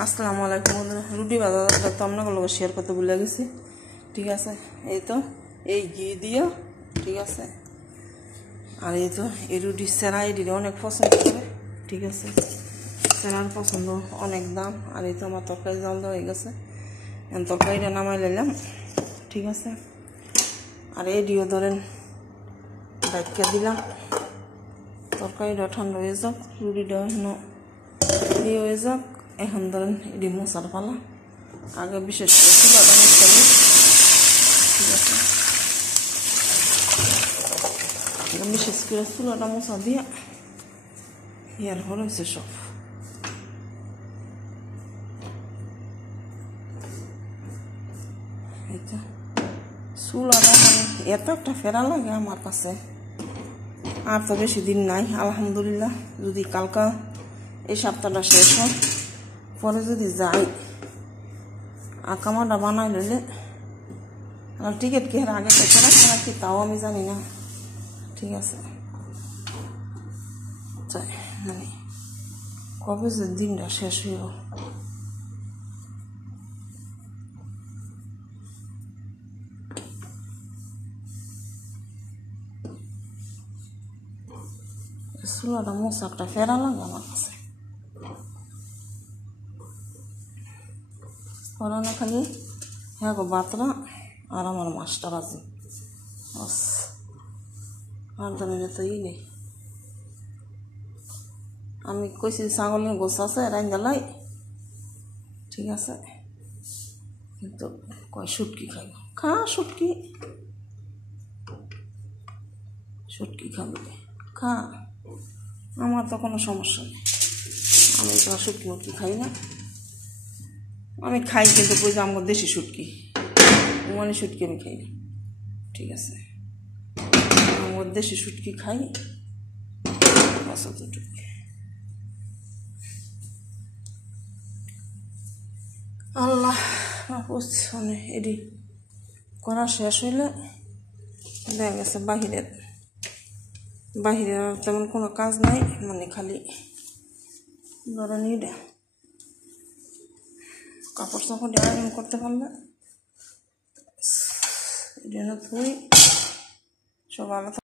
আসসালামু আলাইকুম বন্ধুরা। রুটি ভাজা তো আপনাদের লোক শেয়ার করতে ভুলে গেছি। ঠিক আছে, এই তো এই ঘি দিয়ে, ঠিক আছে। আর এই তো এই রুটি সেরা এটি অনেক পছন্দ করে, ঠিক আছে। সেরার পছন্দ অনেক দাম। আর এই তো আমার তরকারি জল দেওয়া হয়ে গেছে, তরকারিটা নামাই নিলাম, ঠিক আছে। আর এডিও ধরেন ডাইকা দিলাম, তরকারিটা ঠান্ডা হয়ে যাক, রুটিটা এখনো ইয়ে হয়ে যাক। এখন ধরেন এটি মশার পালা। আগে বিশেষ করে চুলাটা মশা নিই, ঠিক আছে। বিশেষ করে চুলাটা মশা দিয়ে ইয়ার পর হয়েছে সব। এই তো চুলাটা মানে এত একটা ফেরা লাগে আমার কাছে। আর তো বেশি দিন নাই, আলহামদুলিল্লাহ। যদি কালকা এই সপ্তাহটা শেষ হয়, পরে যদি যাই আকামাটা বানাই লইলে আমার টিকিট কি আগে কেটে রাখছে নাকি তাও আমি জানি না, ঠিক আছে। মানে কবে যে দিনটা শেষ হইব। চুলাটা মশা একটা ফেরা লাগে আমার কাছে। পরানো খালি হ্যাঁ গো বাতরা আর আমার মাছটা বাজে বাস। আর ধরনের তো ই নেই। আমি কইছি ছাগলের গোছ আছে রাইন্দালাই, ঠিক আছে। কিন্তু কয় শুটকি খাইব, খা শুটকি, শুটকি খাবি খা, আমার তো কোনো সমস্যা নেই। আমি তো শুটকি মুটকি খাই না। আমি খাই কিন্তু কই যে আমার দেশি শুটকি, মানে শুটকি আমি খাই না, ঠিক আছে। আমার দেশি শুটকি খাই, আল্লাহ মানে এটি করা শেষ হইলে দেখা গেছে বাহিরের আর তেমন কোনো কাজ নাই। মানে খালি ধরেন এটা কাপড় চাপড় আয়রন করতে পারলে এটা থুই সব আলাদা।